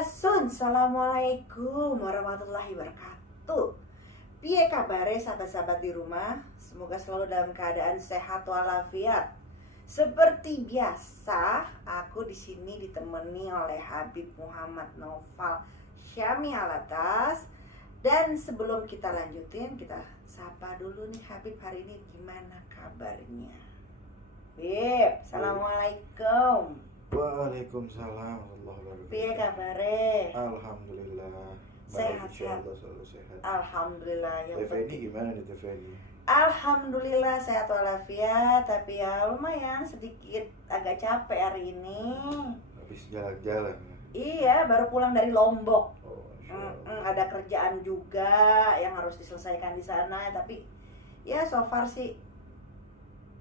Assalamualaikum warahmatullahi wabarakatuh. Piye kabare sahabat-sahabat di rumah? Semoga selalu dalam keadaan sehat walafiat. Seperti biasa, aku di sini ditemani oleh Habib Muhammad Naufal Syami Alatas. Dan sebelum kita lanjutin, kita sapa dulu nih Habib, hari ini gimana kabarnya? Habib, assalamualaikum. Waalaikumsalam warahmatullahi wabarakatuh. Piye kabare? Alhamdulillah. Sehat, Baik, insyaallah selalu sehat. Alhamdulillah yang TV ini penting. gimana nih TV ini? Alhamdulillah sehat walafiat, tapi ya lumayan sedikit agak capek hari ini. Habis jalan-jalan. Iya, baru pulang dari Lombok. Oh, insyaallah. Ada kerjaan juga yang harus diselesaikan di sana, tapi ya so far sih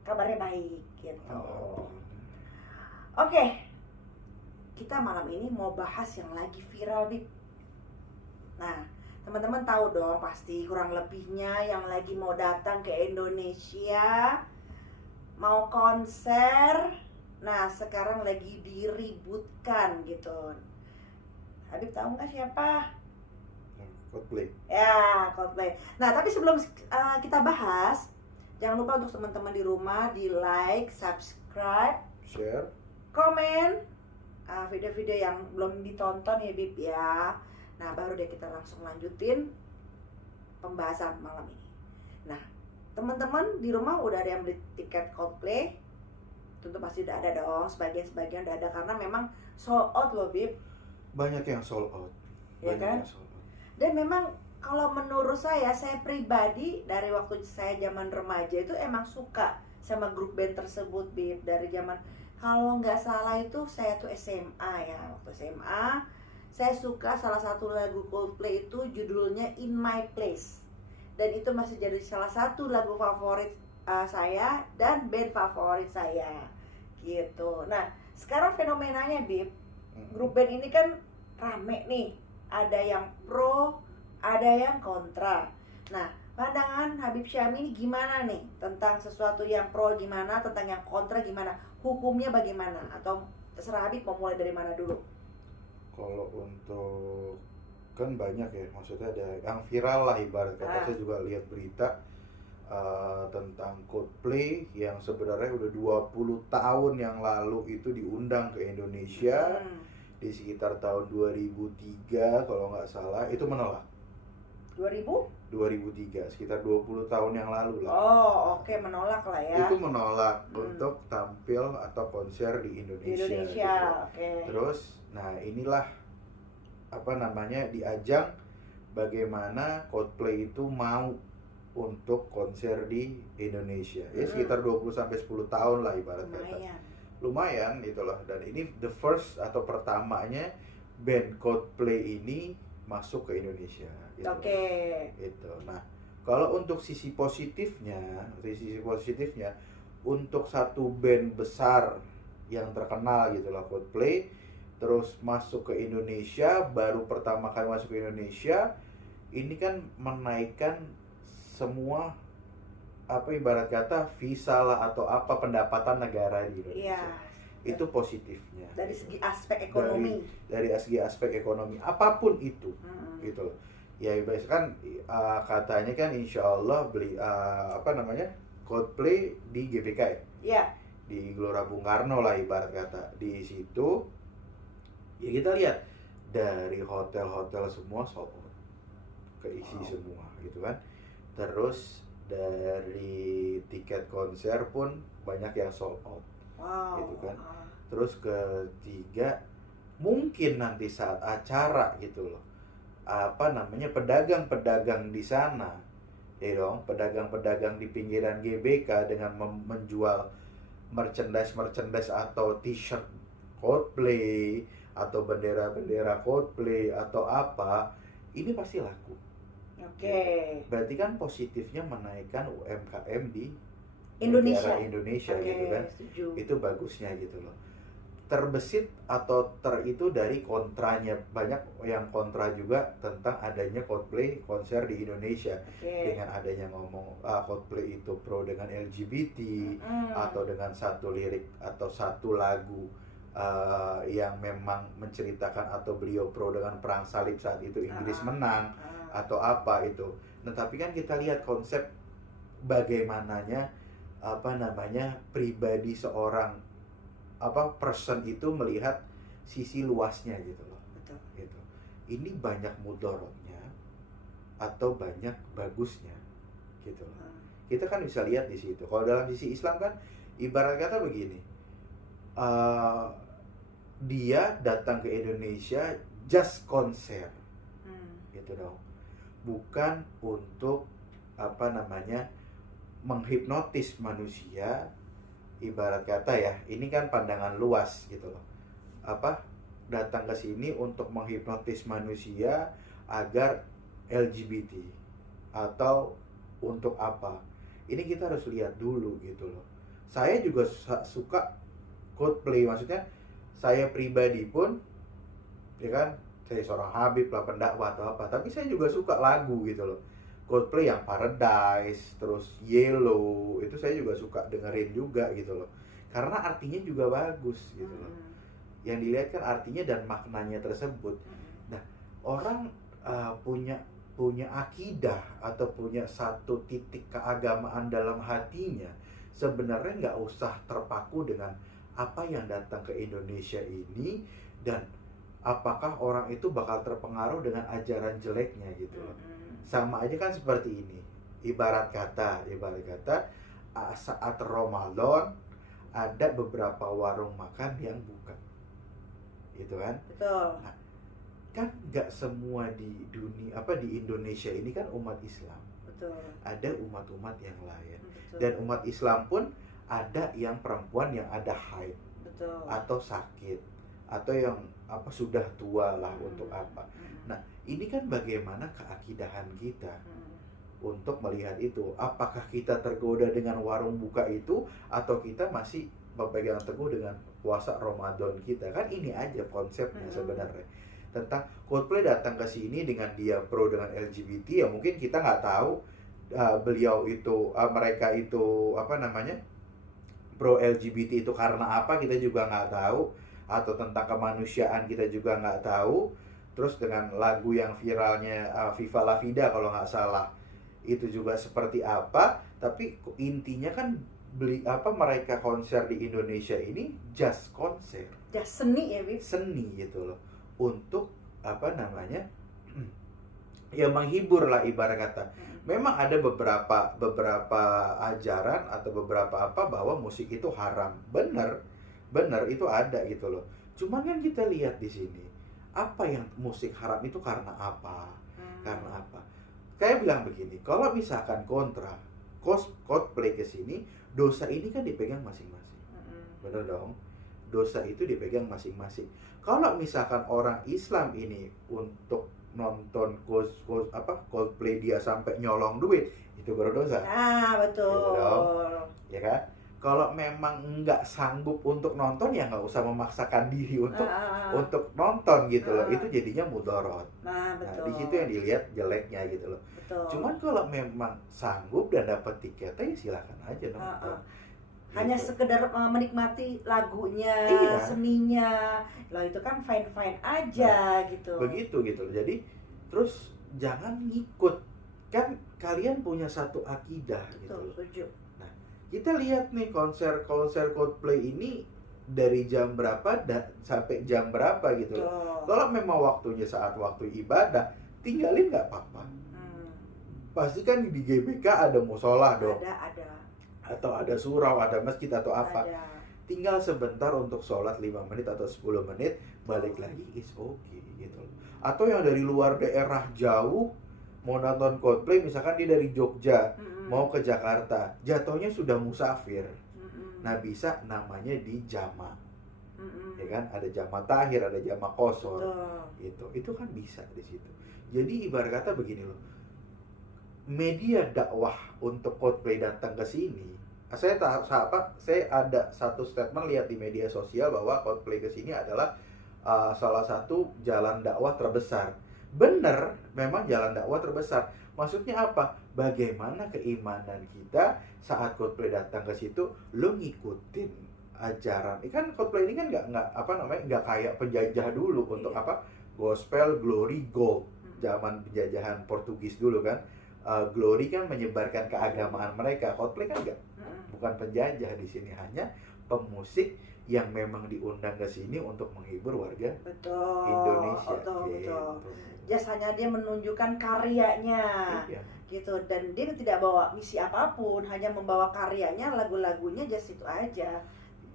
kabarnya baik gitu. Alhamdulillah. Oke, kita malam ini mau bahas yang lagi viral, Bib. Nah, teman-teman tahu dong pasti kurang lebihnya yang lagi mau datang ke Indonesia, mau konser. Nah, sekarang lagi diributkan gitu. Habib tahu nggak siapa? Coldplay. Ya, Coldplay. Nah, tapi sebelum kita bahas, jangan lupa untuk teman-teman di rumah di like, subscribe, Share. komen video-video yang belum ditonton ya Bib ya. Nah baru deh kita langsung lanjutin pembahasan malam ini. Nah teman-teman di rumah udah ada yang beli tiket Coldplay? Tentu pasti udah ada dong, sebagian udah ada karena memang sold out loh Bib. Banyak yang sold out. Ya kan? Yang sold out. Dan memang kalau menurut saya pribadi dari waktu saya zaman remaja itu emang suka sama grup band tersebut Bib. Dari zaman, kalau nggak salah itu saya tuh SMA ya. Waktu SMA saya suka salah satu lagu Coldplay itu judulnya In My Place. Dan itu masih jadi salah satu lagu favorit saya dan band favorit saya gitu. Nah sekarang fenomenanya Bib, grup band ini kan rame nih. Ada yang pro, ada yang kontra. Nah pandangan Habib Syami ini gimana nih tentang sesuatu yang pro gimana, tentang yang kontra gimana, hukumnya bagaimana, atau terserah Habib mau mulai dari mana dulu? Kalau untuk kan banyak ya, maksudnya ada yang viral lah ibarat kata. Saya juga lihat berita tentang Coldplay yang sebenarnya udah 20 tahun yang lalu itu diundang ke Indonesia di sekitar tahun 2003 kalau nggak salah, itu menolak. 2003, sekitar 20 tahun yang lalu lah. Oh oke, menolak lah ya. Itu menolak untuk tampil atau konser di Indonesia. Di Indonesia, gitu. oke. Terus, nah inilah apa namanya di ajang bagaimana Coldplay itu mau untuk konser di Indonesia. Ya sekitar 20 sampai 10 tahun lah ibarat kata. Lumayan gitu loh. Dan ini the first atau pertamanya band Coldplay ini masuk ke Indonesia. Gitu. Oke. Gitu. Nah, kalau untuk sisi positifnya, untuk satu band besar yang terkenal gitu loh, Coldplay, terus masuk ke Indonesia, baru pertama kali masuk ke Indonesia, ini kan menaikkan semua apa ibarat kata visa lah atau apa pendapatan negara di Indonesia. Iya. Itu positifnya. Dari segi aspek ekonomi. Dari segi aspek ekonomi, apapun itu, gitu loh. Ya kan katanya kan insya Allah beli Coldplay di GBK ya. Iya. Di Gelora Bung Karno lah ibarat kata. Di situ ya kita lihat dari hotel-hotel semua sold out, keisi semua gitu kan. Terus dari tiket konser pun banyak yang sold out. Gitu kan. Terus ketiga, mungkin nanti saat acara gitu loh, pedagang-pedagang di sana, ya dong, pedagang-pedagang di pinggiran GBK dengan menjual merchandise atau t-shirt Coldplay atau bendera-bendera Coldplay atau apa, ini pasti laku. Oke. Berarti kan positifnya menaikkan UMKM di Indonesia gitu kan. Setuju. Itu bagusnya gitu loh. Terbesit atau itu dari kontranya, banyak yang kontra juga tentang adanya Coldplay konser di Indonesia. Dengan adanya ngomong Coldplay itu pro dengan LGBT atau dengan satu lirik atau satu lagu yang memang menceritakan atau beliau pro dengan perang salib saat itu Inggris menang atau apa itu. Nah, tapi kan kita lihat konsep bagaimananya pribadi seorang person itu melihat sisi luasnya gitu loh. Betul. Gitu. Ini banyak mudorotnya atau banyak bagusnya gitu loh. Kita kan bisa lihat di situ. Kalau dalam sisi Islam kan ibarat kata begini, dia datang ke Indonesia just konser, gitu dong, bukan untuk menghipnotis manusia. Ibarat kata ya, ini kan pandangan luas gitu loh. Datang ke sini untuk menghipnotis manusia agar LGBT atau untuk apa? Ini kita harus lihat dulu gitu loh. Saya juga suka Coldplay, maksudnya saya pribadi pun ya kan, saya seorang Habib lah, pendakwah atau apa, tapi saya juga suka lagu gitu loh. Coldplay yang Paradise, terus Yellow, itu saya juga suka dengerin juga gitu loh, karena artinya juga bagus gitu loh. Yang dilihat kan artinya dan maknanya tersebut. Nah, orang punya akidah atau punya satu titik keagamaan dalam hatinya, sebenarnya nggak usah terpaku dengan apa yang datang ke Indonesia ini dan apakah orang itu bakal terpengaruh dengan ajaran jeleknya gitu loh. Sama aja kan seperti ini. Ibarat kata saat Ramadan ada beberapa warung makan yang buka, gitu kan? Betul. Nah, kan nggak semua di dunia di Indonesia ini kan umat Islam. Betul. Ada umat-umat yang lain. Betul. Dan umat Islam pun ada yang perempuan yang ada haid. Betul. Atau sakit atau yang sudah tua lah untuk apa. Nah, ini kan bagaimana keakidahan kita untuk melihat itu. Apakah kita tergoda dengan warung buka itu atau kita masih berpegang teguh dengan puasa Ramadan kita? Kan ini aja konsepnya sebenarnya. Tentang Coldplay datang ke sini dengan dia pro dengan LGBT, ya mungkin kita nggak tahu beliau itu mereka itu pro LGBT itu karena apa, kita juga nggak tahu, atau tentang kemanusiaan kita juga nggak tahu. Terus dengan lagu yang viralnya Viva La Vida kalau nggak salah itu juga seperti apa. Tapi intinya kan mereka konser di Indonesia ini just konser, just seni ya, Bib? Seni gitu loh, untuk ya menghibur lah ibarat kata. Memang ada beberapa ajaran atau beberapa bahwa musik itu haram. Bener itu ada gitu loh. Cuman kan kita lihat di sini, apa yang musik haram itu karena apa? Karena apa? Kayak bilang begini, kalau misalkan Coldplay ke sini, dosa ini kan dipegang masing-masing. Bener dong? Dosa itu dipegang masing-masing. Kalau misalkan orang Islam ini untuk nonton Coldplay dia sampai nyolong duit, itu berdosa. Betul. Gitu, ya kan? Kalau memang nggak sanggup untuk nonton, ya nggak usah memaksakan diri untuk nonton gitu loh. Itu jadinya mudorot. Nah, di situ yang dilihat jeleknya gitu loh. Betul. Cuman kalau memang sanggup dan dapat tiketnya, ya silakan aja nonton. Hanya sekedar menikmati lagunya, seninya, loh itu kan fine aja gitu. Begitu gitu. Jadi terus jangan ngikut, kan kalian punya satu akidah. Betul, gitu loh. Setuju. Nah, kita lihat nih konser Coldplay ini dari jam berapa sampai jam berapa gitu loh. Kalau memang waktunya saat waktu ibadah, tinggalin nggak apa-apa. Pasti kan di GBK ada musola dong. Ada. Atau ada surau, ada masjid atau apa. Ada. Tinggal sebentar untuk sholat 5 menit atau 10 menit, balik lagi is okay gitu. Atau yang dari luar daerah jauh mau nonton Coldplay, misalkan dia dari Jogja mau ke Jakarta, jatuhnya sudah musafir. Nah, bisa namanya di jama. Ya kan, ada jama takhir, ada jama qosor. Gitu. Itu kan bisa di situ. Jadi ibarat kata begini loh. Media dakwah untuk Coldplay datang ke sini. Saya ada satu statement lihat di media sosial bahwa Coldplay ke sini adalah salah satu jalan dakwah terbesar. Bener, memang jalan dakwah terbesar. Maksudnya apa? Bagaimana keimanan kita saat Coldplay datang ke situ, lo ngikutin ajaran. Kan Coldplay ini kan nggak apa namanya, nggak kayak penjajah dulu untuk Iya. apa, gospel, glory, gold, zaman penjajahan Portugis dulu kan. Glory kan menyebarkan keagamaan mereka. Coldplay kan nggak, bukan penjajah di sini, hanya pemusik yang memang diundang ke sini untuk menghibur warga Betul, Indonesia betul, betul. gitu. Jasanya dia menunjukkan karyanya, Iya. gitu. Dan dia tidak bawa misi apapun, hanya membawa karyanya, lagu-lagunya, just itu aja.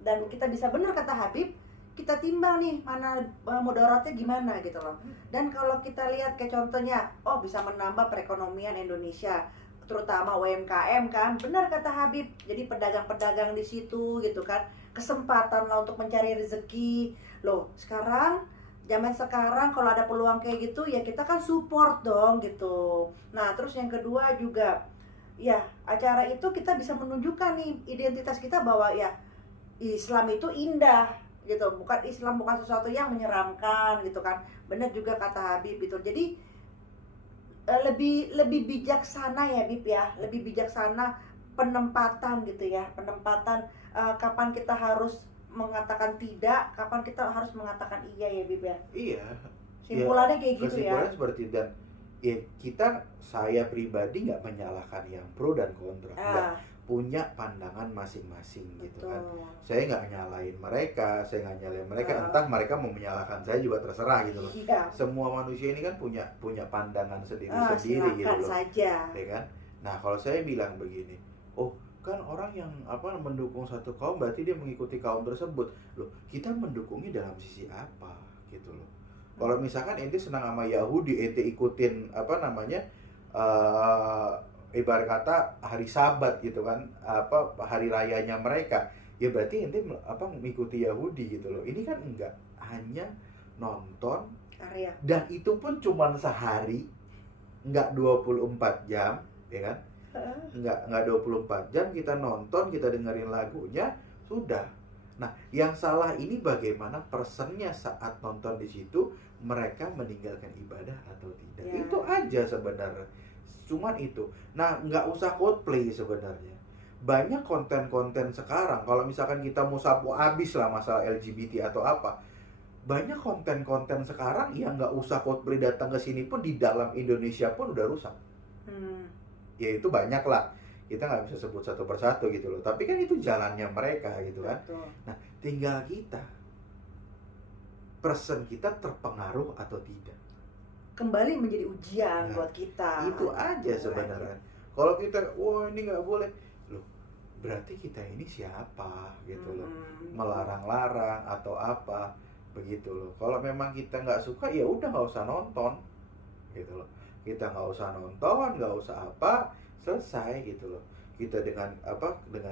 Dan kita bisa benar kata Habib, kita timbang nih mana mudaratnya gimana gitu loh. Dan kalau kita lihat kayak contohnya, oh bisa menambah perekonomian Indonesia, terutama UMKM kan, benar kata Habib. Jadi pedagang-pedagang di situ gitu kan, kesempatan lah untuk mencari rezeki. Loh, zaman sekarang kalau ada peluang kayak gitu ya kita kan support dong gitu. Nah, terus yang kedua juga ya acara itu kita bisa menunjukkan nih identitas kita bahwa ya Islam itu indah gitu, bukan Islam bukan sesuatu yang menyeramkan gitu kan. Benar juga kata Habib itu. Jadi lebih bijaksana ya Bib ya, lebih bijaksana penempatan gitu ya, penempatan kapan kita harus mengatakan tidak, kapan kita harus mengatakan iya ya Bib ya. Iya. Simpulannya kayak gitu ya. Kesimpulannya seperti, dan ya saya pribadi nggak menyalahkan yang pro dan kontra, nggak, punya pandangan masing-masing gitu kan. Saya nggak nyalain mereka, entah mereka mau menyalahkan saya juga terserah gitu loh. Iya. Semua manusia ini kan punya pandangan sendiri-sendiri gitu loh. Saja. Ya kan? Nah, kalau saya bilang begini, oh kan orang yang mendukung satu kaum berarti dia mengikuti kaum tersebut. Loh, kita mendukungnya dalam sisi apa gitu loh. Kalau misalkan ente senang sama Yahudi, ente ikutin ibarat kata hari Sabat gitu kan, hari rayanya mereka, ya berarti ente mengikuti Yahudi gitu loh. Ini kan enggak, hanya nonton karya, dan itu pun cuma sehari, enggak 24 jam, ya kan? Enggak 24 jam kita nonton, kita dengerin lagunya, sudah. Nah, yang salah ini bagaimana personnya saat nonton di situ, mereka meninggalkan ibadah atau tidak. Ya. Itu aja sebenarnya. Cuman itu. Nah, nggak usah Coldplay sebenarnya. Banyak konten-konten sekarang, kalau misalkan kita mau sapu habis lah masalah LGBT atau apa, banyak konten-konten sekarang yang nggak usah Coldplay datang ke sini pun, di dalam Indonesia pun udah rusak. Ya itu banyak lah, kita nggak bisa sebut satu persatu gitu loh, tapi kan itu jalannya mereka gitu kan. Betul. Nah, tinggal kita, person kita terpengaruh atau tidak, kembali menjadi ujian buat kita. Itu aja sebenarnya. Kalau kita, wah ini nggak boleh, loh berarti kita ini siapa gitu loh, melarang-larang atau apa begitu loh. Kalau memang kita nggak suka, ya udah nggak usah nonton gitu loh. Kita nggak usah nonton, nggak usah apa, selesai gitu loh. Kita dengan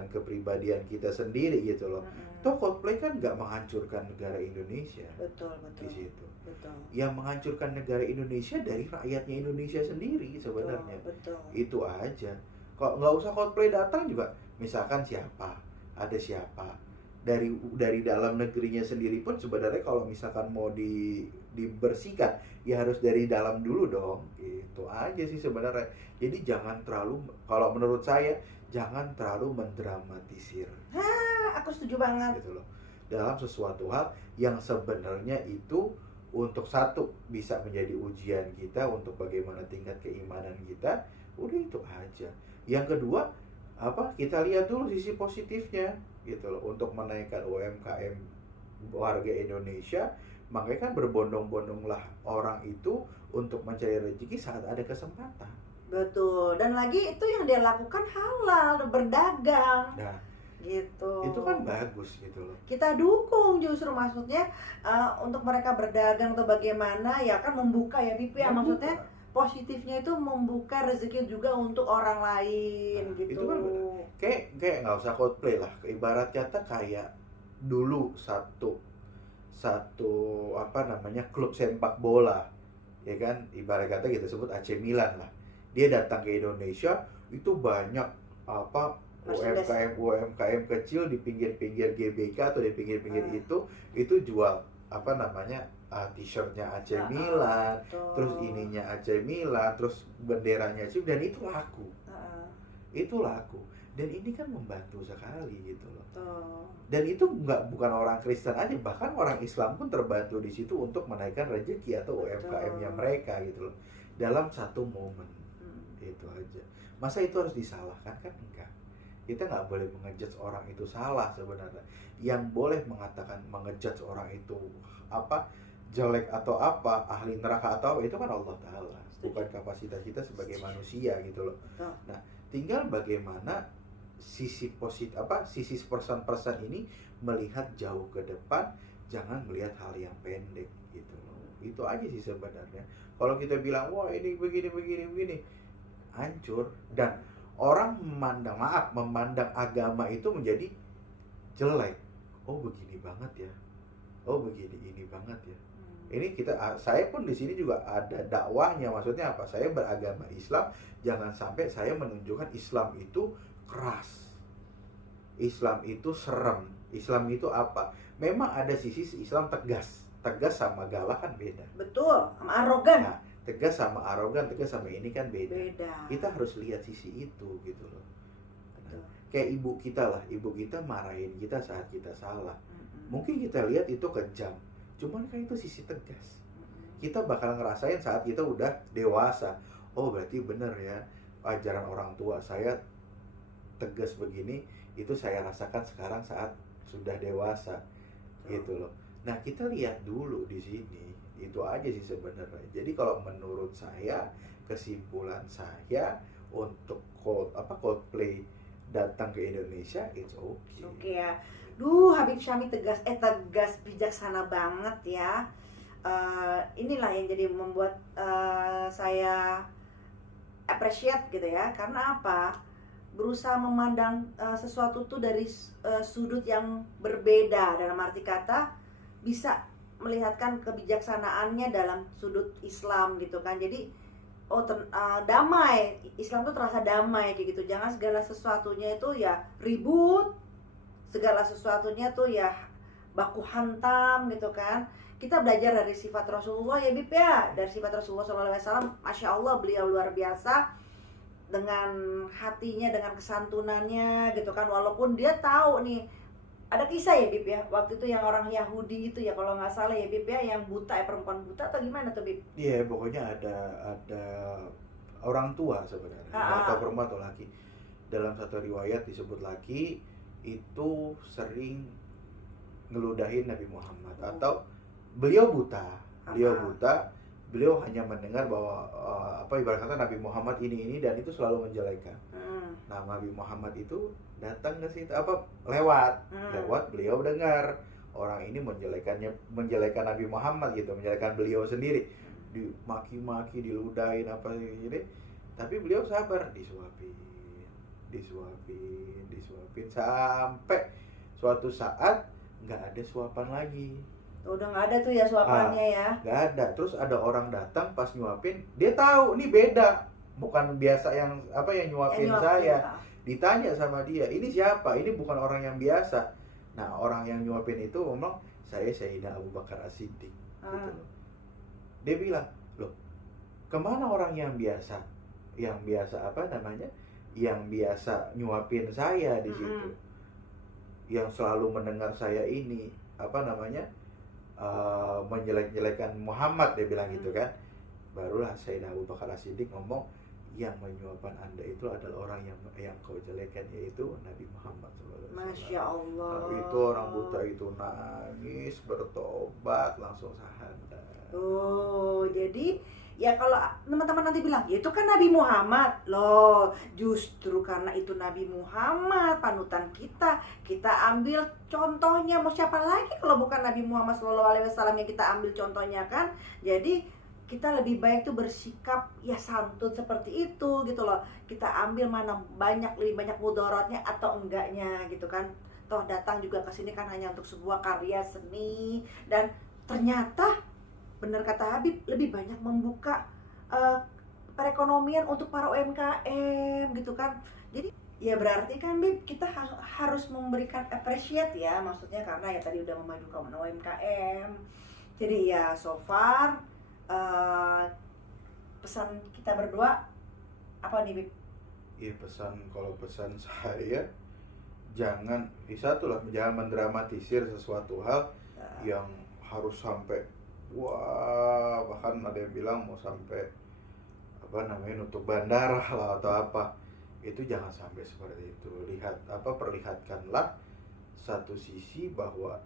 kepribadian kita sendiri gitu loh. Toh Coldplay kan nggak menghancurkan negara Indonesia. Betul. Di situ. Betul. Yang menghancurkan negara Indonesia dari rakyatnya Indonesia sendiri sebenarnya. Betul. Itu aja. Kok nggak usah Coldplay datang juga. Misalkan ada siapa dari dalam negerinya sendiri pun sebenarnya kalau misalkan mau dibersihkan ya harus dari dalam dulu dong. Itu aja sih sebenarnya. Jadi jangan terlalu, kalau menurut saya jangan terlalu mendramatisir. Aku setuju banget Gitu loh. Dalam sesuatu hal yang sebenarnya itu untuk satu bisa menjadi ujian kita untuk bagaimana tingkat keimanan kita, udah itu aja. Yang kedua, kita lihat dulu sisi positifnya gitu loh, untuk menaikkan UMKM warga Indonesia. Makanya kan berbondong-bondonglah orang itu untuk mencari rezeki saat ada kesempatan. Betul. Dan lagi itu yang dia lakukan halal, berdagang. Nah, gitu. Itu kan bagus gitu loh. Kita dukung justru, maksudnya untuk mereka berdagang atau bagaimana ya kan, membuka ya Bip ya, maksudnya positifnya itu membuka rezeki juga untuk orang lain. Gitu. Itu kan benar. Kayak nggak usah Coldplay lah. Ibarat kata kayak dulu satu klub sepak bola, ya kan, ibarat kata kita sebut AC Milan lah. Dia datang ke Indonesia, itu banyak UMKM kecil di pinggir-pinggir GBK atau di pinggir-pinggir itu jual t-shirtnya AC Milan, terus ininya AC Milan, terus benderanya AC, dan itu laku. Itu laku. Dan ini kan membantu sekali gitu loh. Tuh. Dan itu bukan orang Kristen aja, bahkan orang Islam pun terbantu di situ untuk menaikkan rezeki atau UMKM-nya mereka gitu loh. Dalam satu momen. Itu aja. Masa itu harus disalahkan? Kan enggak. Kita nggak boleh mengejudge orang itu salah sebenarnya. Yang boleh mengejudge orang itu apa jelek atau apa, ahli neraka atau apa, itu kan Allah Ta'ala, bukan kapasitas kita sebagai manusia gitu loh. Nah, tinggal bagaimana sisi positif sisi person ini melihat jauh ke depan, jangan melihat hal yang pendek gitu loh. Itu aja sih sebenarnya. Kalau kita bilang wah ini begini hancur, dan orang memandang agama itu menjadi jelek. Oh begini banget ya, oh begini ini banget ya. Ini saya pun di sini juga ada dakwahnya, maksudnya apa? Saya beragama Islam, jangan sampai saya menunjukkan Islam itu keras, Islam itu serem, Islam itu apa? Memang ada sisi Islam tegas sama galak kan beda. Betul, sama arogan. Nah, tegas sama arogan, tegas sama ini kan beda. Kita harus lihat sisi itu gitu loh. Nah, kayak ibu kita marahin kita saat kita salah. Mungkin kita lihat itu kejam, cuman kan itu sisi tegas. Kita bakal ngerasain saat kita udah dewasa. Oh berarti bener ya, ajaran orang tua saya tegas begini, itu saya rasakan sekarang saat sudah dewasa gitu loh. Nah kita lihat dulu di sini, itu aja sih sebenarnya. Jadi kalau menurut saya, kesimpulan saya untuk Coldplay datang ke Indonesia, it's okay. Oke ya. Habib Syami tegas bijaksana banget ya. Inilah yang jadi membuat saya appreciate gitu ya. Karena apa? Berusaha memandang sesuatu tuh dari sudut yang berbeda, dalam arti kata bisa melihatkan kebijaksanaannya dalam sudut Islam gitu kan. Jadi damai, Islam tuh terasa damai kayak gitu. Jangan segala sesuatunya itu ya ribut, segala sesuatunya tuh ya baku hantam gitu kan. Kita belajar dari sifat Rasulullah ya Bib ya, dari sifat Rasulullah SAW. Masya Allah, beliau luar biasa dengan hatinya, dengan kesantunannya gitu kan. Walaupun dia tahu nih, ada kisah ya Bib ya, waktu itu yang orang Yahudi itu ya kalau nggak salah ya Bib ya, yang buta ya, perempuan buta atau gimana tuh Bib? Iya, pokoknya ada orang tua sebenarnya, atau perempuan atau laki. Dalam satu riwayat disebut laki itu sering ngeludahin Nabi Muhammad, atau beliau buta, beliau hanya mendengar bahwa ibarat kata Nabi Muhammad ini dan itu selalu menjelekan. Nah Nabi Muhammad itu datang ke situ lewat beliau dengar orang ini menjelekan Nabi Muhammad gitu, menjelekan beliau sendiri, dimaki-maki, diludahin apa gitu. Tapi beliau sabar, disuapin sampai suatu saat nggak ada suapan lagi. Udah nggak ada tuh ya suapannya ya. Nggak ada. Terus ada orang datang pas nyuapin, dia tahu ini beda, bukan biasa yang nyuapin saya. Ditanya sama dia, ini siapa? Ini bukan orang yang biasa. Nah orang yang nyuapin itu ngomong, saya Sayyidina Abu Bakar As-Siddiq gitu loh. Dia bilang, loh kemana orang yang biasa yang biasa nyuapin saya di situ, yang selalu mendengar saya ini menjelek-jelekan Muhammad, dia bilang gitu kan. Barulah Sayyidina Abu Bakar As-Siddiq ngomong, yang menyuapkan Anda itu adalah orang yang kau jelekan, yaitu Nabi Muhammad SAW. Masya Allah. Nah, itu orang buta itu nangis, bertobat, langsung syahadat. Jadi ya kalau teman-teman nanti bilang, ya itu kan Nabi Muhammad. Loh, justru karena itu Nabi Muhammad, panutan kita ambil contohnya. Mau siapa lagi kalau bukan Nabi Muhammad SAW yang kita ambil contohnya kan. Jadi kita lebih baik tuh bersikap ya santun seperti itu gitu loh. Kita ambil mana lebih banyak mudaratnya atau enggaknya gitu kan. Toh datang juga ke sini kan hanya untuk sebuah karya seni, dan ternyata benar kata Habib, lebih banyak membuka perekonomian untuk para UMKM gitu kan. Jadi ya berarti kan Bib, kita harus memberikan appreciate ya, maksudnya karena ya tadi udah memajukan UMKM. Jadi ya so far pesan kita berdua apa nih Bib? ya kalau pesan saya jangan jangan mendramatisir sesuatu hal yang harus sampai wah, bahkan ada yang bilang mau sampai nutup bandara lah atau apa. Itu jangan sampai seperti itu. Perlihatkanlah satu sisi bahwa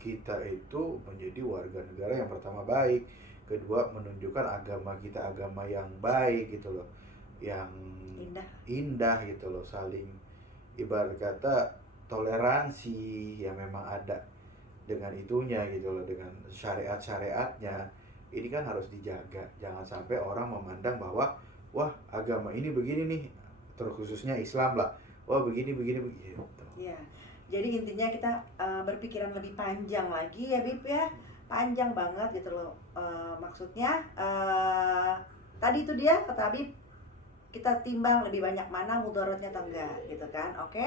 kita itu menjadi warga negara yang pertama baik, kedua menunjukkan agama kita agama yang baik gitu loh, yang indah gitu loh, saling ibarat kata toleransi yang memang ada dengan itunya gitu loh, dengan syariat-syariatnya. Ini kan harus dijaga, jangan sampai orang memandang bahwa wah agama ini begini nih, terkhususnya Islam lah, wah begini begitu. Ya, jadi intinya kita berpikiran lebih panjang lagi ya Bib ya, panjang banget gitu loh. Maksudnya tadi itu dia kata Bib, kita timbang lebih banyak mana mudaratnya atau enggak gitu kan. Oke,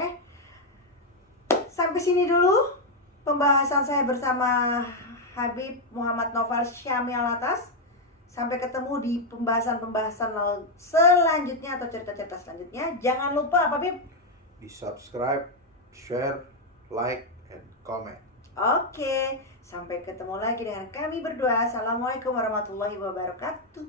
sampai sini dulu pembahasan saya bersama Habib Muhammad Noval Syamil Atas. Sampai ketemu di pembahasan-pembahasan selanjutnya atau cerita-cerita selanjutnya. Jangan lupa apa Bib? Di subscribe, share, like, and comment. Oke, sampai ketemu lagi dengan kami berdua. Assalamualaikum warahmatullahi wabarakatuh.